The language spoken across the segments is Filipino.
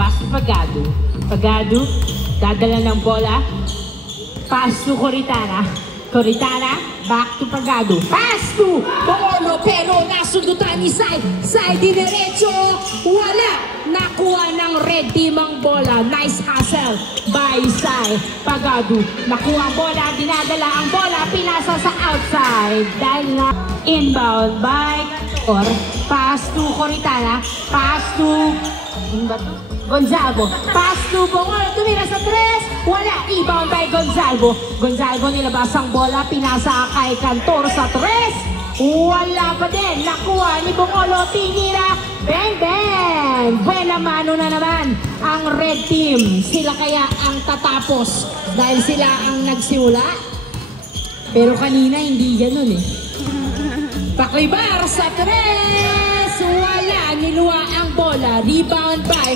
pass to Pagado. Pagado, dadala ng bola. Pass to Coritana. Coritana, back to Pagado. Pass to Bongolo, pero nasundutan ni Sai. Sai dinerecho, wala. Nakuha ng red team ang bola. Nice hustle by Sai. Pagado, nakuha ang bola, dinadala ang bola, pinasa sa outside. Dahil na inbound by or pass to Coritana. Pass to Gonzalvo. Pass to Bongolo, tumira sa tres. Wala, rebound by Gonzalvo. Gonzalvo nilabas ang bola, pinasa kay Cantor sa tres. Wala pa din, nakuha ni Bongolo, tinira. Bang bang! Buena mano na naman ang red team. Sila kaya ang tatapos dahil sila ang nagsimula. Pero kanina hindi ganun eh. Paklibar sa tres. Wala, niluwa ang bola. Rebound by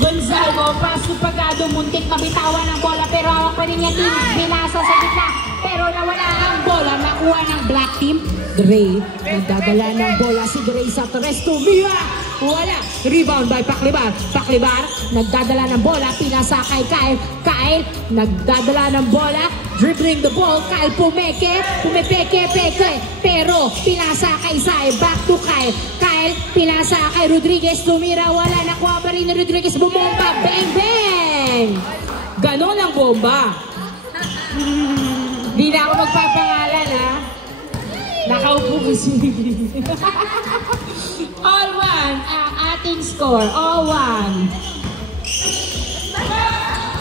Gonzalvo. Pass to Pagado, muntik mabitawan ang bola pero hawak pa rin niya team. Binasa sa gitna pero nawala ang bola. Nakuha ng black team. Gray, nagdadala ng bola si Gray sa tres. Tumira. Wala. Rebound by Paklibar. Paklibar, nagdadala ng bola. Pinasa kay Kyle. Kyle, nagdadala ng bola. Dribbling the ball. Kyle pumeke. Pumepeke. Pero pinasa kay Sai. Back to Kyle. Kyle, pinasa kay Rodriguez. Tumira. Wala. Nakuha pa rin ni Rodriguez. Bumomba. Bang, bang. Ganon ang bomba. Di na ako magpapangalan, ha? Nakaupo kasi. All one ang ating score. All one.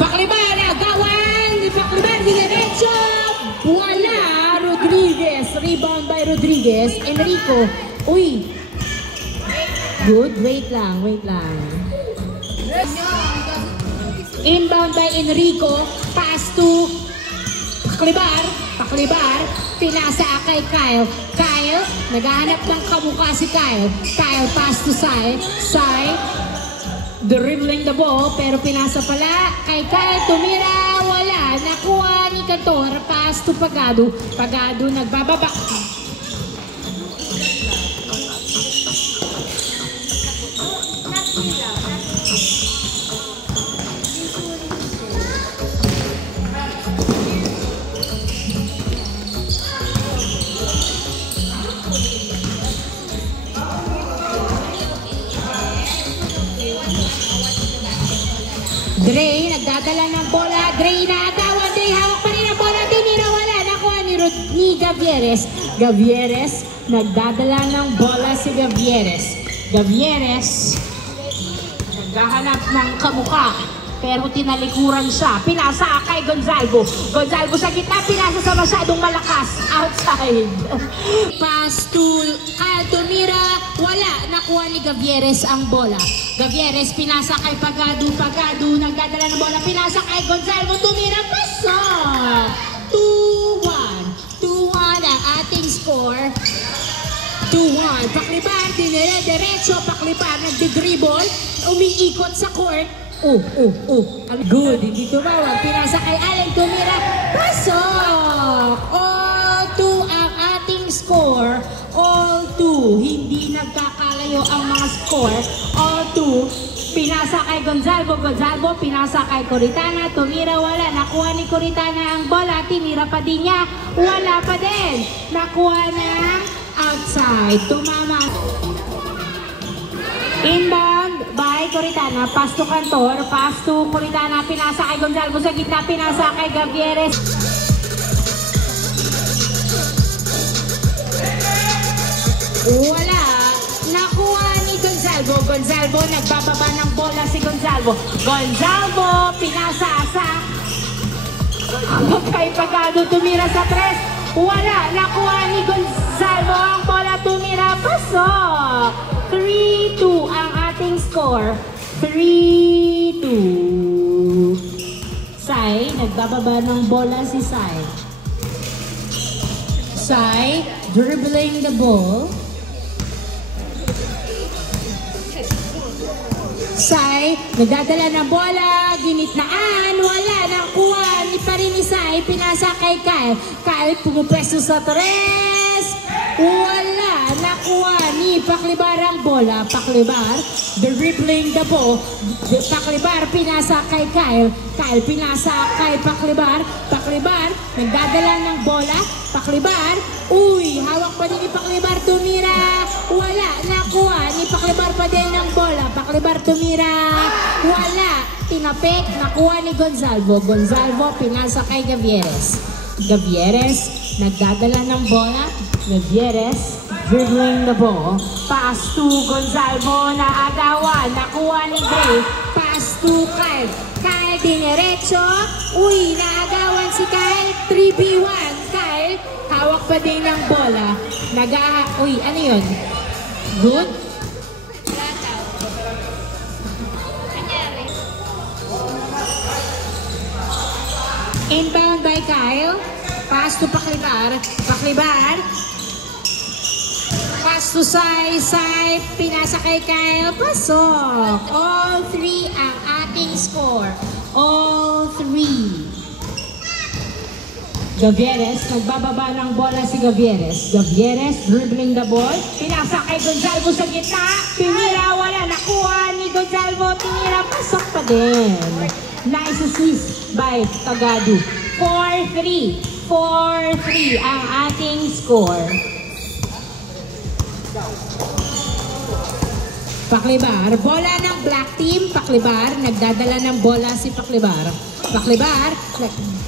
Paklibar, gawan. Paklibar, dinerecho. Wala. Rodriguez. Rebound by Rodriguez. Enrico. Uy. Good. Wait lang. Inbound by Enrico. Pass to Paklibar. Paklibar. Pinasa kay Kyle. Kyle, naghahanap ng kamukha si Kyle. Kyle, pass to Sai. Sai, dribbling the ball, pero pinasa pala kay Kyle. Tumira, wala. Nakuha ni Cantor. Pass to Pagado. Pagado, nagbababa. Dre, nagdadala ng bola. Dre, inaagawan. Dre, hawak pa rin ang bola. Tinira, wala. Nakuha ni Gavieres. Gavieres, nagdadala ng bola si Gavieres. Gavieres, naghahanap ng kamukha. Pero tinalikuran siya. Pinasa kay Gonzalvo. Gonzalvo sa gitna. Pinasa sa masyadong malakas. Outside. Pass to Altomira. Wala. Nakuha ni Gavieres ang bola. Gavieres, pinasa kay Pagado. Pagado, nagdadala ng bola. Pinasa kay Gonzalvo. Tumira. Pasok. 2-1. 2-1 ang ating score. 2-1. Paklibar. Dinere-derecho. Paklibar. Nagdi-dribble. Umiikot sa court. Good. Hindi tumawag. Pinasa kay Allen. Tumira. Pasok. All-2 ang ating score. All-2. Hindi nagkakalayo ang mga score. All-2. Pinasa kay Gonzalvo. Gonzalvo, pinasa kay Coritana. Tumira, wala. Nakuha ni Coritana ang bola. Tinira pa din niya. Wala pa din. Nakuha ng outside. Tumama. Inbound by Coritana. Pass to Cantor. Pass to Coritana. Pinasa kay Gonzalvo sa gitna. Pinasa kay Gavieres. Wala. Nakuha ni Gonzalvo. Gonzalvo, nagbababa ng bola si Gonzalvo. Gonzalvo, pinasa sa kay Pagado. Tumira sa tres. Wala. Nakuha ni Gonzalvo ang bola. Tumira. Pasok. 3-2 ang ating score. 3-2. Sai, nagbababa ng bola si Sai. Sai, dribbling the ball. Sai, nagdadala ng bola, ginitnaan, wala, nakuha ni pa rin ni Sai, pinasa kay Kyle. Kyle, pumupwesto sa tres. Wala, nakuha ni Paklibar ang bola. Paklibar, dribbling the ball. Paklibar, pinasa kay Kyle. Kyle, pinasa kay Paklibar. Paklibar, nagdadala ng bola. Paklibar, uy, hawak pa din ni Paklibar, tumira. Wala, nakuha ni Paklibar pa din ng bola. Paklibar, tumira. Wala, tinapik, nakuha ni Gonzalvo. Gonzalvo, pinasa kay Gavieres. Gavieres, nagdadala ng bola. Gavieres, dribbling the ball. Pass to Gonzalvo na agawan. Nakuha ni Gray. Pass to Kyle. Kyle, dinerecho. Uy, naagawan si Kyle. 3v1. Kyle, hawak pa din ng bola. Uy, ano yun? Good? Inbound by Kyle. Pass to Paklibar. Paklibar. Pass to Sai. Sai. Pinasa kay Kyle. Pasok. All three ang ating score. All three. Gavieres. Nagbababa ng bola si Gavieres. Gavieres dribbling the ball. Pinasa kay Gonzalvo sa gitna. Pinira. Wala. Nakuha ni Gonzalvo. Tinira. Pasok pa din. Nice assist by Tagadu. 4-3. 4-3 ang ating score. Paklibar, bola ng black team. Paklibar, nagdadala ng bola si Paklibar. Paklibar,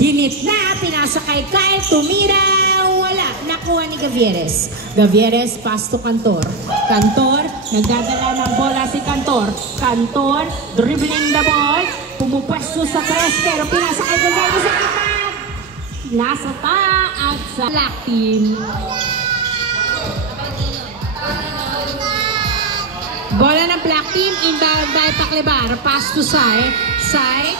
dinit na, pinasa kay Kyle, tumira, wala, nakuha ni Gavieres. Gavieres, pass to Cantor. Cantor, nagdadala ng bola si Cantor. Cantor, dribbling the ball, pumupwesto sa tres, pero pinasa kay Gonzalo sa kita. Nasa taas sa black team. Bola ng black team, inbound by Paklibar. Pass to Sai. Sai.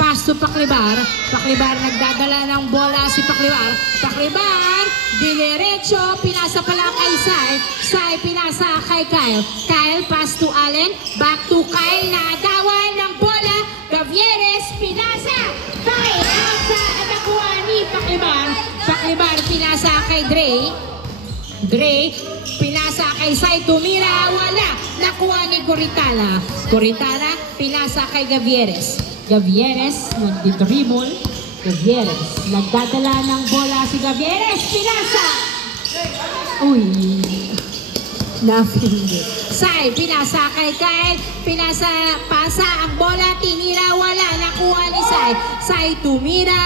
Pass to Paklibar. Paklibar, nagdadala ng bola si Paklibar. Paklibar, dinerecho, pinasa pala kay Sai. Sai, pinasa kay Kyle. Kyle, pass to Allen. Back to Kyle, naagawan ng bola. Gavieres, pinasa. Kyle, sa nakuha ni Paklibar. Paklibar, pinasa kay Dre. Dre, pinasa kay Sai, tumira, wala. Nakuha ni Coritana. Coritana, pinasa kay Gavieres. Gavieres, nagdi-dribble. Gavieres, nagdadala ng bola si Gavieres. Pinasa! Uy, nothing. Sai, pinasa kay Kyle. Pinasa, pasa ang bola, tinira, wala. Nakuha ni Sai. Sai, tumira,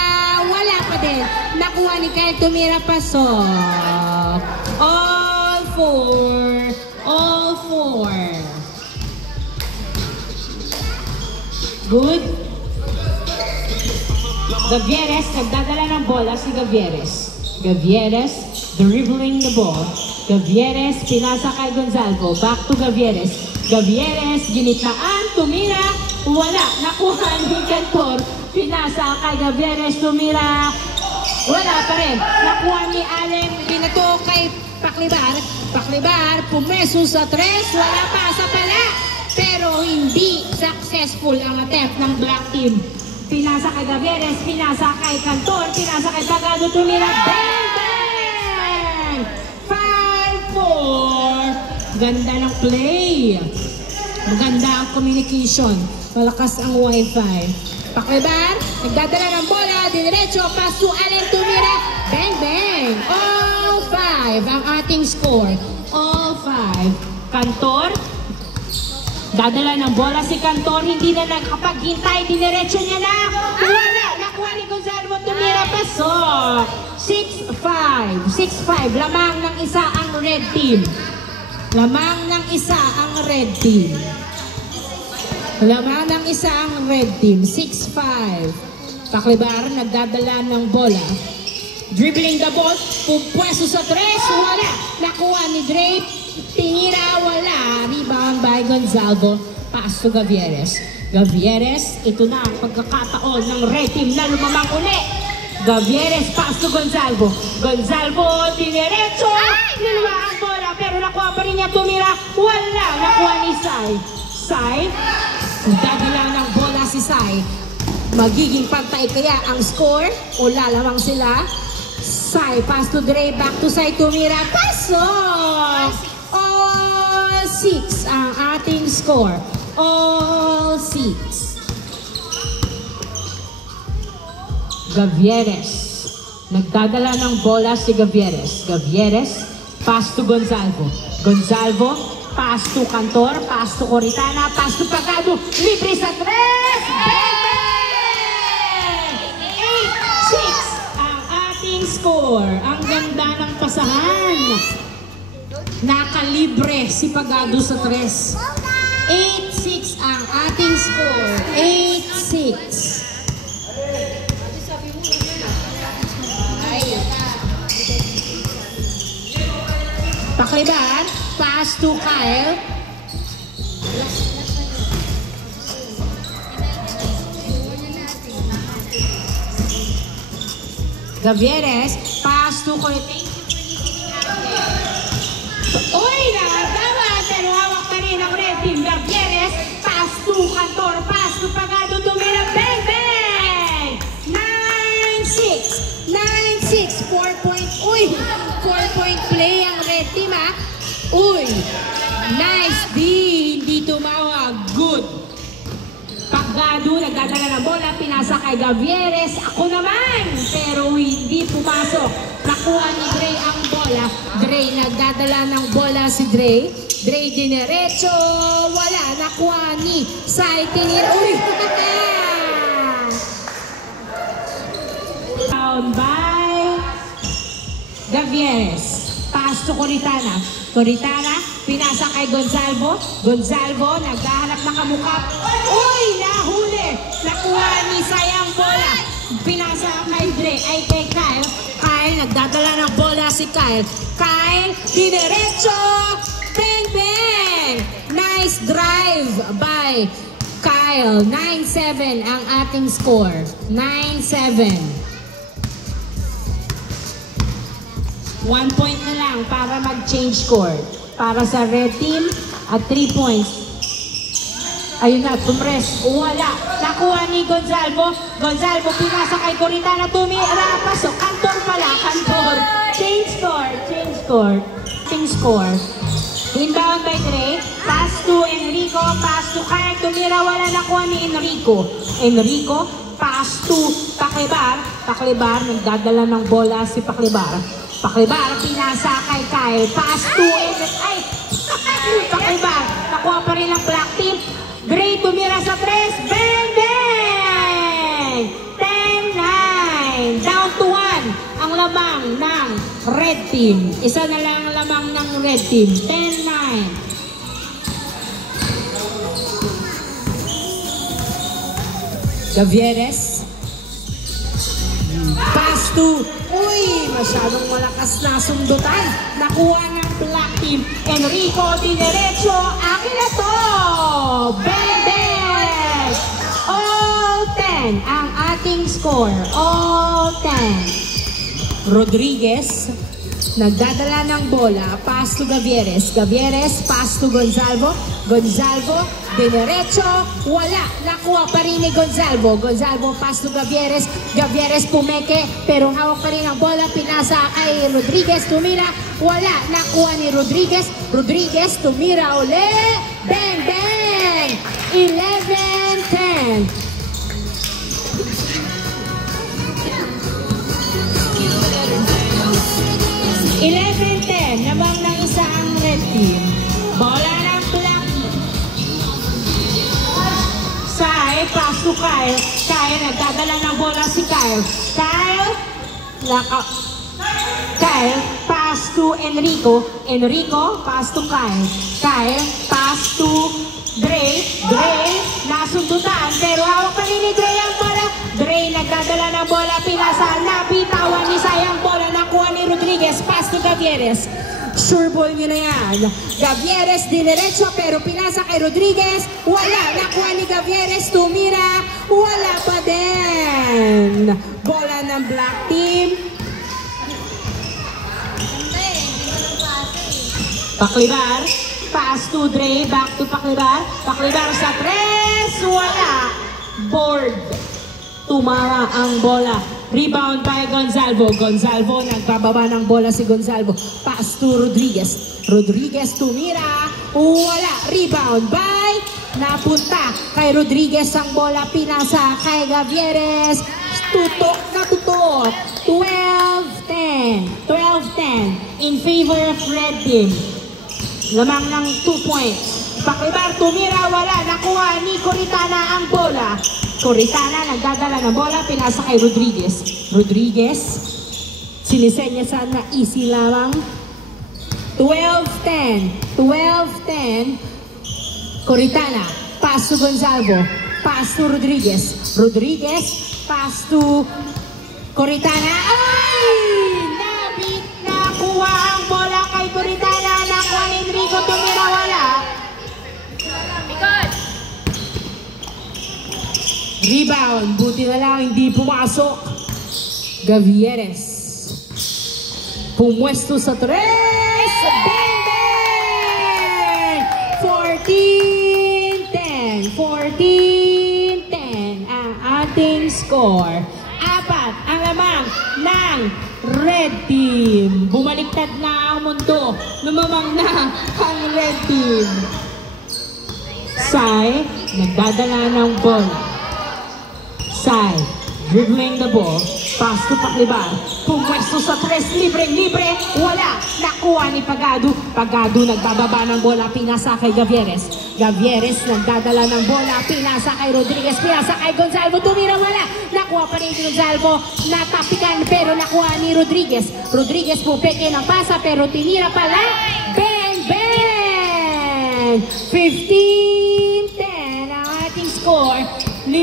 wala pa din. Nakuha ni Kyle, tumira, pasok. All four. All four. Good. Gavieres, nagdadala ng bola si Gavieres. Gavieres, dribbling the ball. Gavieres, pinasa kay Gonzalvo. Back to Gavieres. Gavieres, ginitaan, tumira, wala. Nakuha ni Cantor. Pinasa kay Gavieres, tumira, wala pa rin. Nakuha ni Allen, binato kay Paklibar. Paklibar, pumeso sa tres, wala pa sa pala. Pero hindi successful ang attempt ng black team. Pinasa kay Gavieres, pinasa kay Cantor, pinasa kay Tagado, tumira. Bang! Bang! 5-4. Ganda ng play. Maganda ang communication. Malakas ang wifi. Paklibar, nagdadala ng bola, dinerecho, pass to Allen, tumira. Bang! Bang! All 5 ang ating score. All 5. Cantor, dadala ng bola si Cantor, hindi na nakapaghintay, dinerecho niya na. Wala! Nakuha ni Gonzalo, tumira, pasok. 6-5. 6-5. Lamang ng isa ang red team. Lamang ng isa ang red team. Lamang ng isa ang red team. 6-5. Paklibar, nagdadala ng bola. Dribbling the ball, pupwesto sa tres, wala. Nakuha ni Dre, tinira, wala. Rebound by Gonzalvo. Pass to Gavieres. Gavieres, ito na ang pagkakataon ng red team na lumamang uli. Gavieres, pass to Gonzalvo. Gonzalvo, dinerecho. Niluwa ang bola, pero nakuha pa rin niya, tumira. Wala, nakuha ni Sai. Sai, dadala ng bola si Sai. Magiging pantay kaya ang score o lalamang sila? Sai, pass to Dre, back to Sai, tumira, pasok! All 6 ang ating score. All 6. Gavieres. Nagdadala ng bola si Gavieres. Gavieres, pass to Gonzalvo. Gonzalvo, pass to Cantor, pass to Coritana, pass to Pagado. Libre sa 3! Bang! 8-6 ang ating score. Ang ganda ng pasahan. Nakalibre si Pagado sa 3. 8-6 ang ating score. 8-6. Pakliban, pass to Kyle. Gavieres, pass to Coritana. Uy, nakatama, pero hawak pa rin ang red team. Gavieres, pass to Cantor, pass to Pagado, tumira, bang, bang! 9-6, 9-6, 4-point, uy, 4-point play ang red team, ha? Uy, nice D, hindi tumawag, good. Pagado, nagdadala ng bola, pinasa kay Gavieres, ako naman, pero hindi pumasok. Nakuha ni Dre ang bola. Dre, nagdadala ng bola si Dre. Dre dinerecho, wala, nakuha ni Sai, tinira. Uy! Down by Gavieres. Pass to Coritana. Coritana, pinasa kay Gonzalvo. Gonzalvo, naghahanap ng kamukha. Uy! Nahuli! Nakuha ni Sai ang bola. Pinasa kay Dre, ay kay Kyle. Kyle, nagdadala ng bola si Kyle. Kyle, dinerecho! Bang, bang! Nice drive by Kyle. 9-7 ang ating score. 9-7. 1 point na lang para mag-change score. Para sa red team at 3 points. Ayun na, tumres. Wala. Nakuha ni Gonzalvo. Gonzalvo, pinasa kay Coritana. Tumira, pasok. Cantor pala. Cantor. Change score. Change score. Change score. Inbound by Dre. Pass to Enrico. Pass to Kyle. Tumira, wala, nakuha ni Enrico. Enrico, pass to Paklibar. Paklibar, nagdadala ng bola si Paklibar. Paklibar, pinasa kay Kyle. Pass to Enrico. Ay! Paklibar, nakuha pa rin ang black team. Dre, tumira sa 3. Bang, bang! 10-9. Down to 1 ang lamang ng red team. Isa na lang ang lamang ng red team. 10-9. Gavieres. Pass to. Uy, masyadong malakas na sundutan. Nakuha ng black team. Enrico, dinerecho. Akin na to. Bang, bang! All 10 ang ating score. All 10. Rodriguez, nagdadala ng bola. Pass to Gavieres. Gavieres, pass to Gonzalvo. Gonzalvo, dinerecho. Wala. Nakuha pa rin ni Gonzalvo. Gonzalvo, pass to Gavieres. Gavieres pumeke, pero hawak pa rin ang bola. Pinasa kay Rodriguez. Tumira. Wala. Nakuha ni Rodriguez. Rodriguez, tumira uli. Bang, bang! 11-10. Namang ng isang red team. Bola ng black. Sai, pass to Kyle. Kyle, nagdadala ng bola si Kyle. Kyle, pass to Enrico. Enrico, pass to Kyle. Kyle, pass to Dre. Dre, nasundutan. Pero hawak pa rin ni Dre ang bola. Dre, nagdadala ng bola. Pinasa, napitawan ni Sai ang bola. Nakuha ni Rodriguez. Pass to Gavieres. Sure ball nyo na yan. Gavieres dinerecho pero pinasa kay Rodriguez. Wala. Nakuha ni Gavieres. Tumira. Wala pa din. Bola ng black team. Paklibar. Pass to Dre. Back to Paklibar. Paklibar sa 3. Wala. Board. Tumama ang bola. Rebound by Gonzalvo. Gonzalvo, nagbababa ng bola si Gonzalvo. Pass to Rodriguez. Rodriguez tumira. Wala. Rebound by, napunta kay Rodriguez ang bola. Pinasa kay Gavieres. Tutok na tutok. 12-10. 12-10 in favor of red team. Lamang ng 2 points. Paklibar, tumira, wala. Nakuha ni Coritana ang bola. Coritana, nagdadala ng bola. Pinasa kay Rodriguez. Rodriguez, sinisenya sana easy lamang. 12-10. 12-10. Coritana, pass to Gonzalvo. Pass to Rodriguez. Rodriguez, pass to Coritana. Ay! Nakuha ang bola kay Coritana. Nakuha ni Enrico, tumira, wala. Rebound, buti na lang hindi pumasok. Gavieres. Pumwesto sa 3. Bang! 14-10. 14-10 ang ating score. 4 ang lamang ng red team. Bumaliktad na ang mundo. Lumamang na ang red team. Sai, nagdadala ng ball. Sai, dribbling the ball. Pass to Paklibar. Pumwesto sa 3. Libre. Wala. Nakuha ni Pagado. Pagado nagbababa ng bola. Pinasa kay Gavieres. Gavieres nagdadala ng bola. Pinasa kay Rodriguez. Pinasa kay Gonzalvo. Tumira, wala. Nakuha pa rin ni Gonzalvo. Natapikan pero nakuha ni Rodriguez. Rodriguez po peke ng pasa pero tinira pala. Bang! Bang! 15-10 ang ating score. 5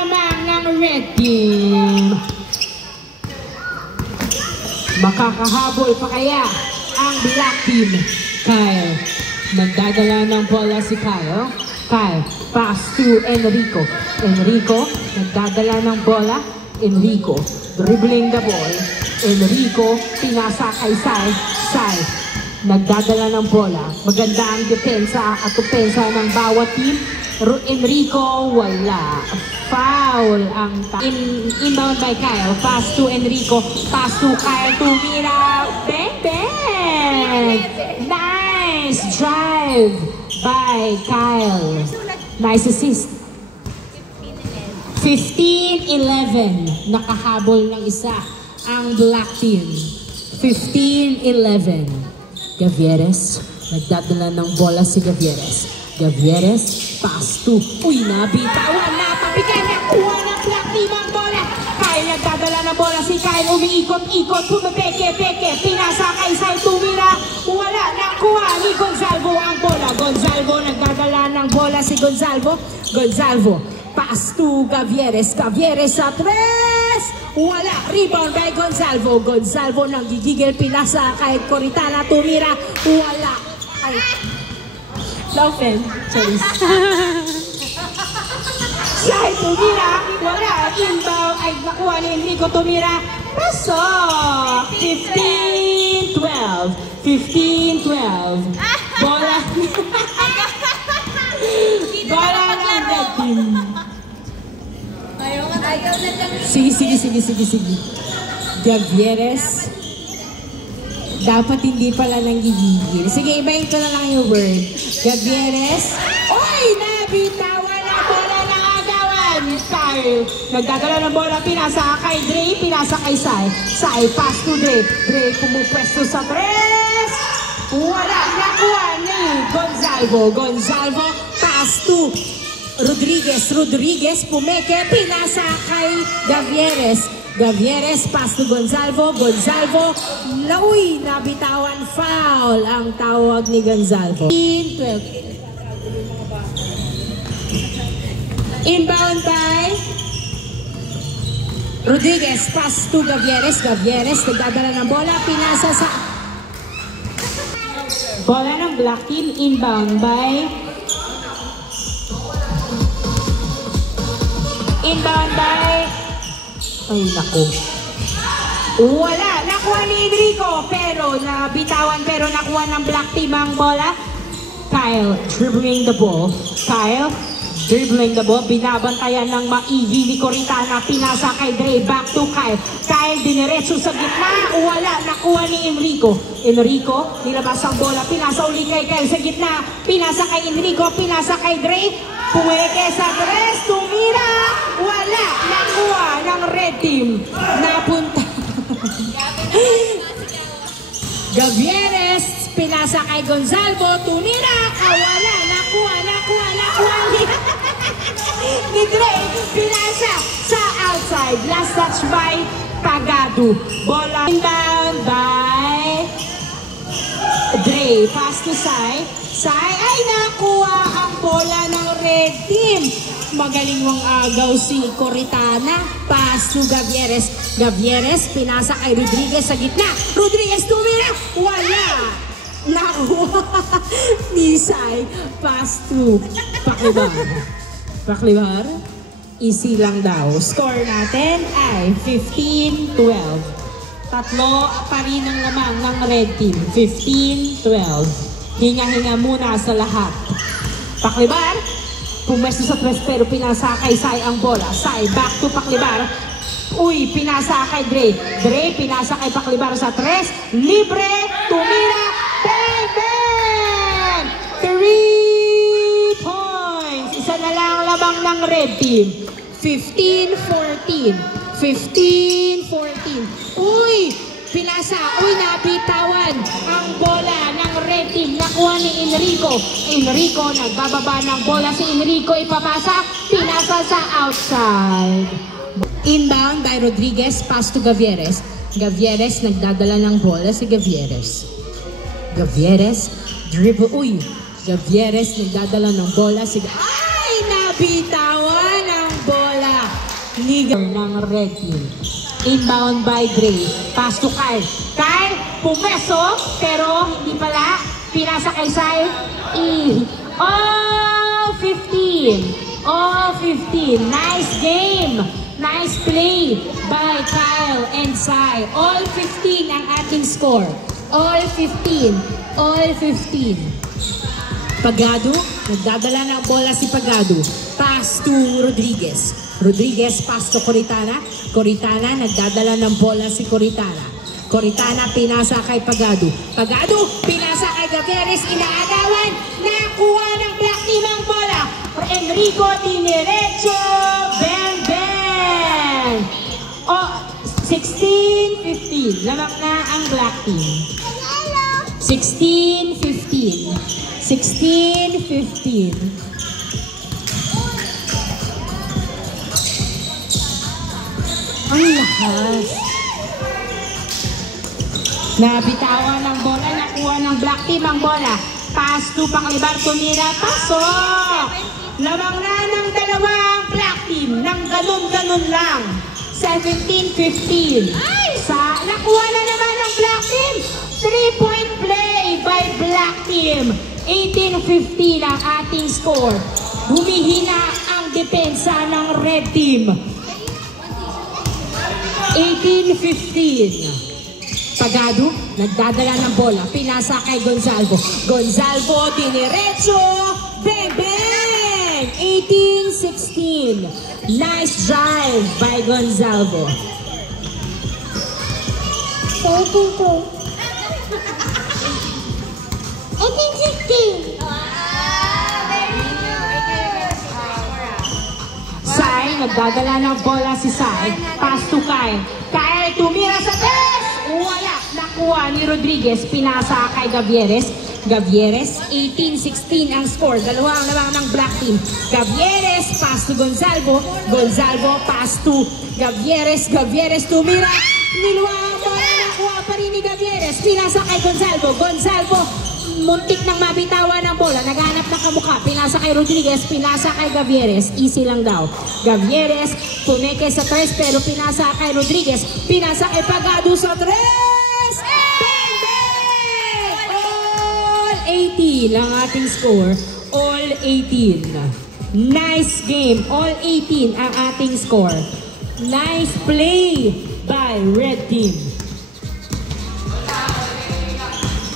naman ng red team. Makakahabol pa kaya ang black team? Kyle. Nagdadala ng bola si Kyle. Kyle. Pass to Enrico. Enrico. Nagdadala ng bola. Enrico. Dribbling the ball. Enrico. Pinasa kay Sai. Sai. Nagdadala ng bola. Maganda ang depensa at opensa ng bawat team. Enrico, wala. Foul ang inbound by Kyle. Pass to Enrico. Pass to Kyle. Tumira. Bang, bang! Nice drive by Kyle. Nice assist. 15-11. Nakahabol ng isa ang black team. 15-11. Gavieres. Nagdadala ng bola si Gavieres. Gavieres, pass to, nabitawan, natapikan, nakuha ng black team ang bola. Kyle nagdadala ng bola si Kyle, umiikot-ikot, pumipeke-peke, pinasa kay Sai, tumira, wala, nakuha ni Gonzalvo ang bola. Gonzalvo, nagdadala ng bola si Gonzalvo. Gonzalvo, pass to Gavieres. Gavieres sa 3, wala, rebound by Gonzalvo. Gonzalvo nanggigigil, pinasa kay Coritana, tumira, wala. Ay, Laufen. Sorry. Sai tumira. Wala. Inbound. Ay, nakuha ni Enrico tumira. Pasok. 15-12. 15-12. Bola. Bola ng red team. Ayaw na lang. Sige. Gavieres. Dapat hindi pala nanggigigil. Sige, ibahin ko na lang yung word. Gavieres. Oy! Nabitawan ang bola ng agawan. Kyle. Nagdadala ng bola. Pinasa kay Dre. Pinasa kay Sai. Sai. Pass to Dre. Dre pumupwesto sa 3. Wala. Nakuha ni Gonzalvo. Gonzalvo. Pass to Rodriguez. Rodriguez pumeke. Pinasa kay Gavieres. Gavieres, pass to Gonzalvo. Gonzalvo, nabitawan, foul ang tawag ni Gonzalvo. 12. Inbound by Rodriguez, pass to Gavieres. Gavieres, nagdadala ng bola, pinasa sa bola ng black team. Inbound by ay, naku. Wala. Nakuha ni Enrico. Pero nabitawan. Pero nakuha ng black team ang bola. Kyle dribbling the ball. Kyle Dribbling the ball, binabantayan ng maigi ni Coritana, pinasa kay Dre, back to Kyle. Kyle diniretso sa gitna, wala, nakuha ni Enrico. Enrico, nilabas ang bola, pinasa uli kay Kyle sa gitna, pinasa kay Enrico, pinasa kay Dre, pumeke sa tres, tumira, wala, nakuha ng red team. Napunta. Gavieres, pinasa kay Gonzalo, tumira, wala, nakuha ni Dre, pinasa sa outside, last touch by Pagado. Bola inbound by Dre, pass to Sai. Sai ay nakuha ang bola ng red team. Magaling mong agaw si Coritana. Pass to Gavieres. Gavieres, pinasa kay Rodriguez sa gitna. Rodriguez tumira. Wala. Nakuha ni Sai. Pass to Paklibar. Paklibar. Easy lang daw. Score natin ay 15-12. Tatlo pa rin ang lamang ng red team. 15-12. Hinga-hinga muna sa lahat. Paklibar. Pumesto sa tres pero pinasa kay Sai ang bola. Sai back to Paklibar. Uy, pinasa kay Dre. Dre pinasa kay Paklibar sa tres. Libre. Tumira. Bang! Bang! 3 points. Isa na lang lamang ng red team. 15-14. 15-14. Uy! Pinasa. Uy, nabitawan ang bola ng red team. Nakuha ni Enrico. Enrico, nagbababa ng bola si Enrico. Ipapasa. Pinasa sa outside. Inbound by Rodriguez. Pass to Gavieres. Gavieres, nagdadala ng bola si Gavieres. Gavieres, dribble. Uy! Gavieres, nagdadala ng bola si... Ay! Nabitawan ang bola ng red team. Inbound by Dre. Pass to Kyle. Kyle, pumeso, pero hindi pala. Pinasa kay Sai. All 15. All 15. Nice game. Nice play by Kyle and Sai. All 15 ang ating score. All 15. All 15. Pagado, nagdadala ng bola si Pagado. Pass to Rodriguez. Rodriguez, pass to Coritana. Coritana, nagdadala ng bola si Coritana. Coritana, pinasa kay Pagado. Pagado, pinasa kay Gavieres. Inaagawan. Nakuha ng black team ang bola. Enrico, diniretso. Bang, bang. Oh, 16-15. Lamang na ang black team. 16-15. 16-15. Ang lakas. Nabitawan ng bola, nakuha ng black team ang bola. Pass to Paklibar, tumira, pasok! Lamang na ng dalawang black team, nang ganun-ganun lang. 17-15. Nakuha na naman ng black team. 3-point play by black team. 18-15 ang ating score. Humihina ang depensa ng red team. 18-15. Pagado, nagdadala ng bola. Pinasa kay Gonzalo. Gonzalo, diniretso. Bang, bang! 18-16. Nice drive by Gonzalo. 18-16. Sai, nagdadala ng bola si Sai. Pass to Kyle. Kyle, tumira sa tres! Wala. Nakuha ni Rodriguez. Pinasa kay Gavieres. Gavieres, 18-16 ang score. Dalawang lamang ng black team. Gavieres, pass to Gonzalo. Gonzalo, pass to Gavieres. Gavieres, tumira. Niluwa ang bola. Nakuha pa rin ni Gavieres. Pinasa kay Gonzalo. Gonzalo, muntik nang mabitawan ng bola. Naghanap ng kamukha. Pinasa kay Rodriguez. Pinasa kay Gavieres. Easy lang daw. Gavieres, pumeke sa tres pero pinasa kay Rodriguez. Pinasa kay Pagado sa tres. Bang, bang! All 18 ang ating score. All 18. Nice game. All 18 ang ating score. Nice play by red team.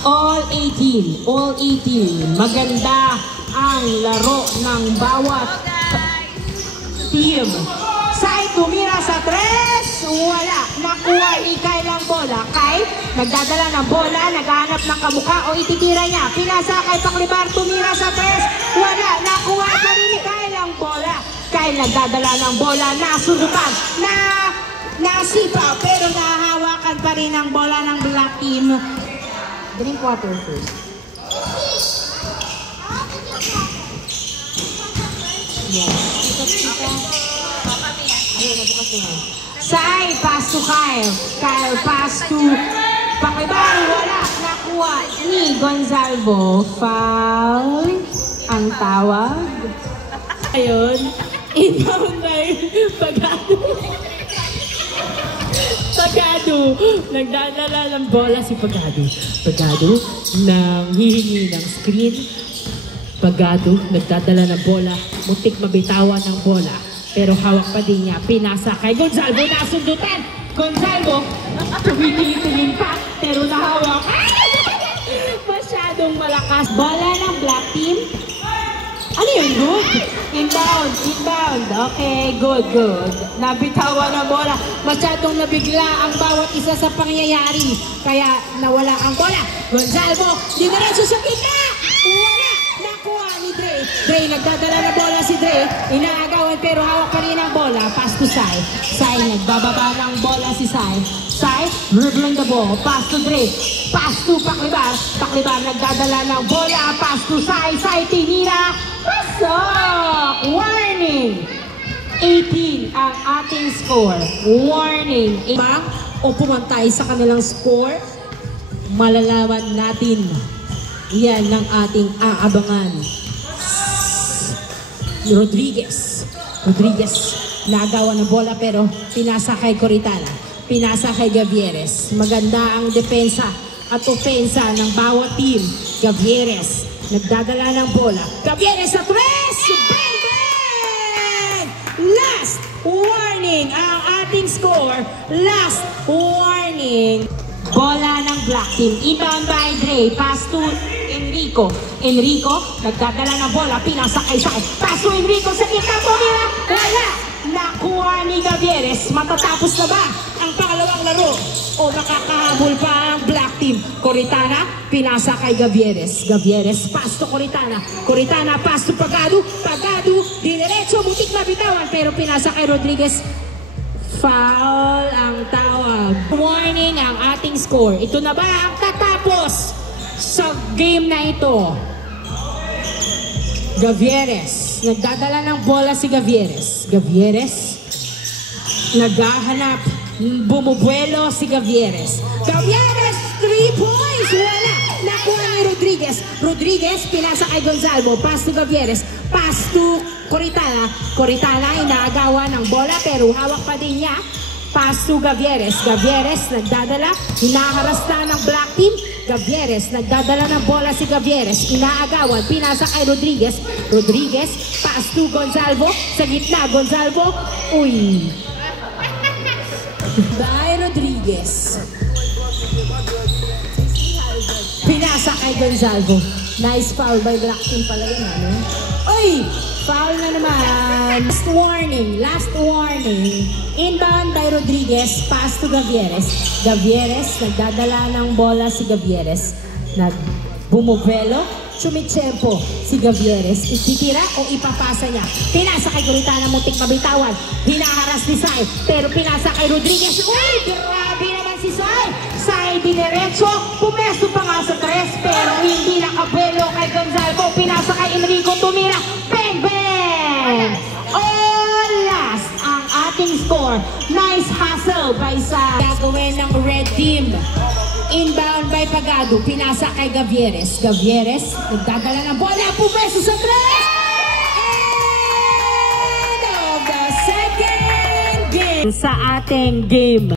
All 18. All 18. Maganda ang laro ng bawat team. Sai tumira sa 3. Wala. Nakuha ni Kyle ang bola. Kyle, nagdadala ng bola, naghahanap ng kamukha o ititira niya. Pinasa kay Paklibar, tumira sa 3. Wala. Nakuha pa rin ni Kyle ang bola. Kyle nagdadala ng bola, nasundukan, nasipa, pero nahahawakan pa rin ang bola ng black team. Drink water first. Sai, pass to Kyle. Kyle, pass to Paklibar. Wala. Nakuha ni Gonzalo. Foul ang tawag. Ayun. Inbound by Pagado. Pagado. Nagdadala ng bola si Pagado. Pagado nang hihingi ng screen. Pagado nagdadala ng bola. Muntik mabitawan ng bola. Pero hawak pa din niya. Pinasa kay Gonzalo. Nasundutan. Gonzalo. Tumingin pa. Pero nahawak. Masyadong malakas. Bola ng black team. Ano yun? Good? Inbound. Okay, good. Nabitawan ang bola. Masyadong nabigla ang bawat isa sa pangyayari. Kaya nawala ang bola. Gonzalo, diniretso sa kita! Wala! Nakuha ni Dre. Dre, nagdadala na bola si Dre. Inaagawan pero hawak pa rin ang bola. Pass to Sai. Sai, nagbababa ng bola si Sai. Sai, dribbling the ball. Pass to Dre. Pass to Paklibar. Paklibar, nagdadala ng bola. Pass to Sai. Sai, tinira. Pasok! Warning! 18 ang ating score. Warning! O pumantay sa kanilang score, malalaman natin. Yan ang ating aabangan. Rodriguez, nagawa ng bola pero pinasa kay Coritana. Pinasa kay Gavieres. Maganda ang depensa at opensa ng bawat team. Gavieres, nagdadala ng bola. Gavieres sa 3! Bang, bang! Last warning ang ating score. Last warning. Bola ng black team. Inbound by Dre. Pass to Enrico. Enrico, nagdadala ng bola. Pinasa kay Sai. Pass to Enrico sa gitna. Tumira. Wala. Nakuha ni Gavieres. Matatapos na ba ang pangalawang laro? O makakahabol pa ang black team? Coritana, pinasa kay Gavieres. Gavieres, pass to Coritana. Coritana, pass to Pagado. Pagado, dinerecho, butik na bitawan. Pero pinasa kay Rodriguez. Foul ang tawag. Warning ang ating score. Ito na ba ang tatapos sa game na ito? Gavieres. Nagdadala ng bola si Gavieres. Gavieres. Naghahanap. Bumubuelo si Gavieres. Gavieres, 3 points. Wala. Nakuha ni Rodriguez. Rodriguez, pinasa kay Gonzalo. Pass to Gavieres. Pass to Coritana. Coritana, inaagawa ng bola pero hawak pa din niya. Pass to Gavieres. Gavieres, nagdadala. Hinaharasta ng black team. Gavieres, nagdadala ng bola si Gavieres. Inaagawan. Pinasa kay Rodriguez. Rodriguez, pass to Gonzalo. Sa gitna, Gonzalo. Uy. By Rodriguez. Pinasa kay Gonzalo. Nice foul by black team pala yun. Ano? Uy! Foul na naman. Last warning. Inbound by Rodriguez. Pass to Gavieres. Gavieres, nagdadala ng bola si Gavieres. Bumubelo. Sumitsempo si Gavieres. Ititira o ipapasa niya. Pinasa kay Coritana, muntik mabitawan. Hinaharas ni Sai. Pero pinasa kay Rodriguez. Uy! Grabe naman si Sai. Sai dinerecho. Pumesto pa nga sa 3. Pero hindi nakabelo kay Gonzalo. Pinasa kay Enrico. Tumira. Bang! Bang! All last ang ating score. Nice hustle by Sai. Gagawin ng red team. Inbound by Pagado. Pinasa kay Gavieres. Gavieres, nagdadala ng bola. Pumesto sa 3! End of the second game sa ating game.